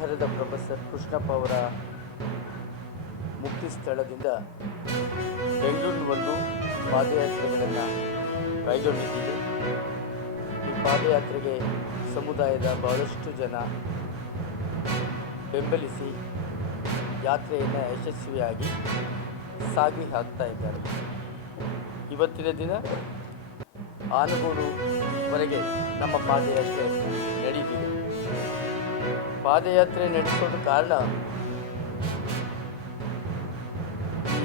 ಹರಿಹರದ ಪ್ರೊಫೆಸರ್ ಕೃಷ್ಣಪ್ಪ ಅವರ ಮುಕ್ತಿ ಸ್ಥಳದಿಂದ ಬೆಂಗಳೂರಿನವರೆಗೂ ಪಾದಯಾತ್ರೆಗಳನ್ನು ಕೈಗೊಂಡಿದ್ದೀವಿ. ಈ ಪಾದಯಾತ್ರೆಗೆ ಸಮುದಾಯದ ಬಹಳಷ್ಟು ಜನ ಬೆಂಬಲಿಸಿ ಯಾತ್ರೆಯನ್ನು ಯಶಸ್ವಿಯಾಗಿ ಸಾಗಿ ಹಾಕ್ತಾ ಇದ್ದಾರೆ. ಇವತ್ತಿನ ದಿನ ಆನಗೋಡುವರೆಗೆ ನಮ್ಮ ಪಾದಯಾತ್ರೆ ನಡೀತಿದೆ. ಪಾದಯಾತ್ರೆ ನಡೆಸೋದು ಕಾರಣ ಈ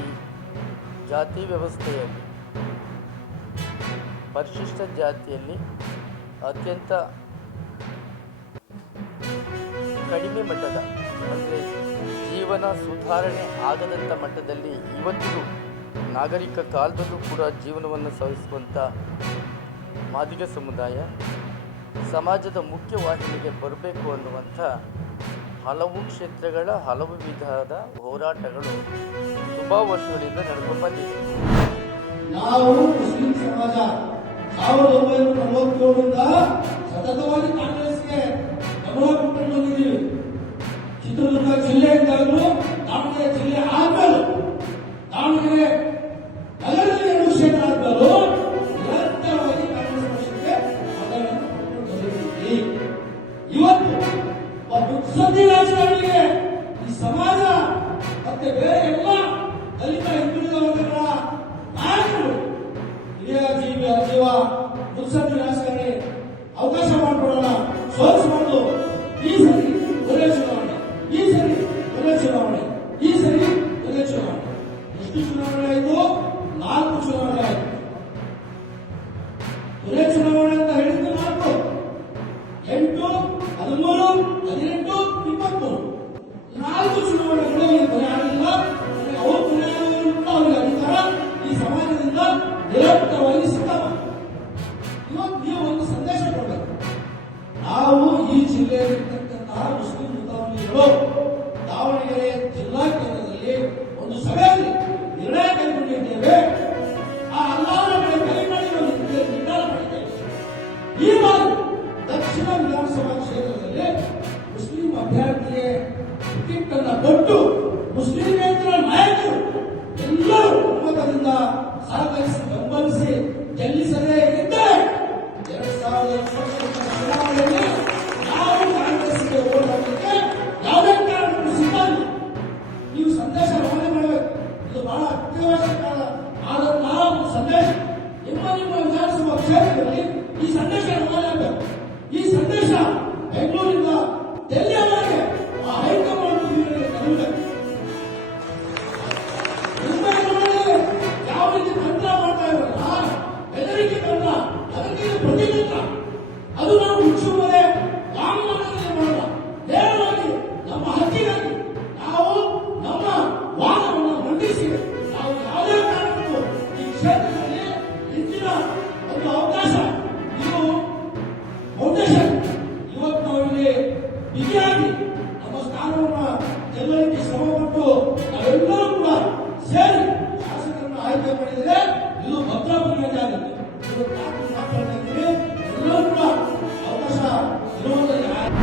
ಜಾತಿ ವ್ಯವಸ್ಥೆಯಲ್ಲಿ ಪರಿಶಿಷ್ಟ ಜಾತಿಯಲ್ಲಿ ಅತ್ಯಂತ ಕಡಿಮೆ ಮಟ್ಟದ ಅಂದರೆ ಜೀವನ ಸುಧಾರಣೆ ಆಗದಂಥ ಮಟ್ಟದಲ್ಲಿ ಇವತ್ತಿಗೂ ನಾಗರಿಕ ಕಾಲದಲ್ಲೂ ಕೂಡ ಜೀವನವನ್ನು ಸಾಗಿಸುವಂಥ ಮಾದಿಗ ಸಮುದಾಯ ಸಮಾಜದ ಮುಖ್ಯವಾಹಿನಿಗೆ ಬರಬೇಕು ಅನ್ನುವಂಥ ಹಲವು ಕ್ಷೇತ್ರಗಳ ಹಲವು ವಿಧದ ಹೋರಾಟಗಳು ತುಂಬ ವರ್ಷಗಳಿಂದ ನಡೆದುಕೊಂಡು ಬಂದಿದೆ. ನಾವು ಮುಸ್ಲಿಂ ಸಮಾಜ 1947ರಿಂದ ಸತತವಾಗಿ ಕಾಂಗ್ರೆಸ್ಗೆ ಗಮನ ಕೊಟ್ಟು ಬಂದಿದ್ದೀವಿ. ಚಿತ್ರದುರ್ಗ ಜಿಲ್ಲೆಯಿಂದಾಗಲೂ ದಾವಣಗೆರೆ ಜಿಲ್ಲೆ ಆದ್ಮೇಲೂ ದಾವಣಗೆರೆ ನಗರದಲ್ಲಿ 2 ಕ್ಷೇತ್ರ ಆದ್ಮೇಲೂ ನಿರಂತರವಾಗಿ ಕಾಂಗ್ರೆಸ್ ಪಕ್ಷಕ್ಕೆ ಮತಗಳನ್ನು ಕೊಟ್ಟು ಬಂದಿದ್ದೀವಿ. ಇವತ್ತು ಮುತ್ಸದ್ದಿ ರಾಜಕಾರಣಿಗೆ ಈ ಸಮಾಜ ಮತ್ತೆ ಬೇರೆ ಎಲ್ಲ ದಲಿತ ಹಿಂದುಳಿದ ವರ್ಗಗಳ ನಾಯಕರು ಹಿರಿಯ ಜೀವ ಮುತ್ಸದ್ದಿ ರಾಜಕಾರಣಿ ಅವಕಾಶ ಮಾಡಿಕೊಡೋಣ, ಸೋಲಿಸಬಾರದು. ಈ ಸರಿ ಒಳ್ಳೆ ಚುನಾವಣೆ, ಈ ಸರಿ ಒಳ್ಳೆ ಚುನಾವಣೆ, ಈ ಸರಿ ಒಳ್ಳೆ ಚುನಾವಣೆ. ಎಷ್ಟು ಚುನಾವಣೆ ಆಯಿತು? 4 ಚುನಾವಣೆ ಆಯಿತು. ಒಳ್ಳೆ ಚುನಾವಣೆ ಅಂತ ಹೇಳಿದ್ದು 4, 8, 13, 18, 23 4 ಚುನಾವಣೆಗಳು ಕೊನೆ ಆಗಲಿಲ್ಲ. ಅವರು ಕೊನೆ ಆಗೋದ್ರಿಂದ ಅವರಿಗೆ ಅಧಿಕಾರ ಈ ಸಮಾಜದಿಂದ ನಿರಂತರವಾಗಿ ಸಿಗ್ತಾ ಬಂತು. ಇವತ್ತು ನೀವು ಒಂದು ಸಂದೇಶ ಕೊಡಬೇಕು. ನಾವು ಈ ಜಿಲ್ಲೆಯಲ್ಲಿರ್ತಕ್ಕಂತಹ ಮುಸ್ಲಿಂ ಮುಖಂಡರು ದಾವಣಗೆರೆ ಜಿಲ್ಲಾ ಕೇಂದ್ರದಲ್ಲಿ ಒಂದು ಸಭೆಯಲ್ಲಿ ನಿರ್ಣಯ ಕೈಗೊಂಡಿದ್ದೇವೆ. ಆ ಅಲ್ಲಾಹನ ಕೈ ಮಾಡಿ ನಾವು ನಿರ್ಧಾರ ಮಾಡಿದ್ದೇವೆ. ಈ ಬಾರಿ ದಕ್ಷಿಣ ವಿಧಾನಸಭಾ ಕ್ಷೇತ್ರದಲ್ಲಿ ಮುಸ್ಲಿಂ ಅಭ್ಯರ್ಥಿಗೆ ಟಿಕೆಟ್ ಅನ್ನು ಕೊಟ್ಟು ಮುಸ್ಲಿಮೇತರ ನಾಯಕರು ಎಲ್ಲರೂ ಒಮ್ಮತದಿಂದ ಸಹಕರಿಸಿ ಬೆಂಬಲಿಸಿ ಗೆಲ್ಲಿಸದೇ ಇದ್ದರೆ 2020 ಚುನಾವಣೆಯಲ್ಲಿ ನಾವು ಕಾಂಗ್ರೆಸ್ಗೆ ಓಟ್ ಹಾಕಲಿಕ್ಕೆ ಯಾವುದೇ ಕಾರಣಕ್ಕೂ ಸಿದ್ಧವಿಲ್ಲ. ನೀವು ಸಂದೇಶ ರವಾನೆ ಮಾಡಬೇಕು. ಇದು ಬಹಳ ಅತ್ಯವಶ್ಯಕ ಆದಂತಹ ಒಂದು ಸಂದೇಶ. ನಿಮ್ಮ ವಿಧಾನಸಭಾ ಕ್ಷೇತ್ರದಲ್ಲಿ ಈ ಸಂದೇಶ ರವಾನೆ ಆಗಬೇಕು. ಈ ಸಂದೇಶ ಬೆಂಗಳೂರಿನಿಂದ ಡೆಲ್ಲಿಯವರೆಗೆ ಆ ಹೈಕಮಾಂಡ್ ತರಬೇಕು. ಯಾವ ರೀತಿ ತಂತ್ರ ಮಾಡ್ತಾ ಇರೋಲ್ಲ, ಬೆದರಿಕೆ ತಂತ್ರ, ಅದಕ್ಕೆ ಪ್ರತಿತಂತ್ರ. ಅದು ನಾವು ಮುಚ್ಚುವರೆ ವಾಗ್ವಾದದಲ್ಲಿ ಮಾಡಲ್ಲ. ನೇರವಾಗಿ ನಮ್ಮ ಹಕ್ಕಿಗಾಗಿ ನಾವು ನಮ್ಮ ವಾದವನ್ನು ಮಂಡಿಸಿ ನಾವು ಯಾವುದೇ ಕಾರಣಕ್ಕೂ ಈ ಕ್ಷೇತ್ರದಲ್ಲಿ ಹೆಚ್ಚಿನ ಒಂದು ಅವಕಾಶ ಇದು ಫೌಂಡೇಶನ್ ಇವತ್ತು ನಾವು ಇಲ್ಲಿ ಬಿಗಿಯಾಗಿ ನಮ್ಮ ಸ್ಥಾನವನ್ನು ಗೆಲ್ಲಲಿಕ್ಕೆ ಶ್ರಮಪಟ್ಟು ನಾವೆಲ್ಲರೂ ಕೂಡ ಸೇರಿ ಶಾಸಕರನ್ನು ಆಯ್ಕೆ ಮಾಡಿದರೆ ಇದು ಭದ್ರ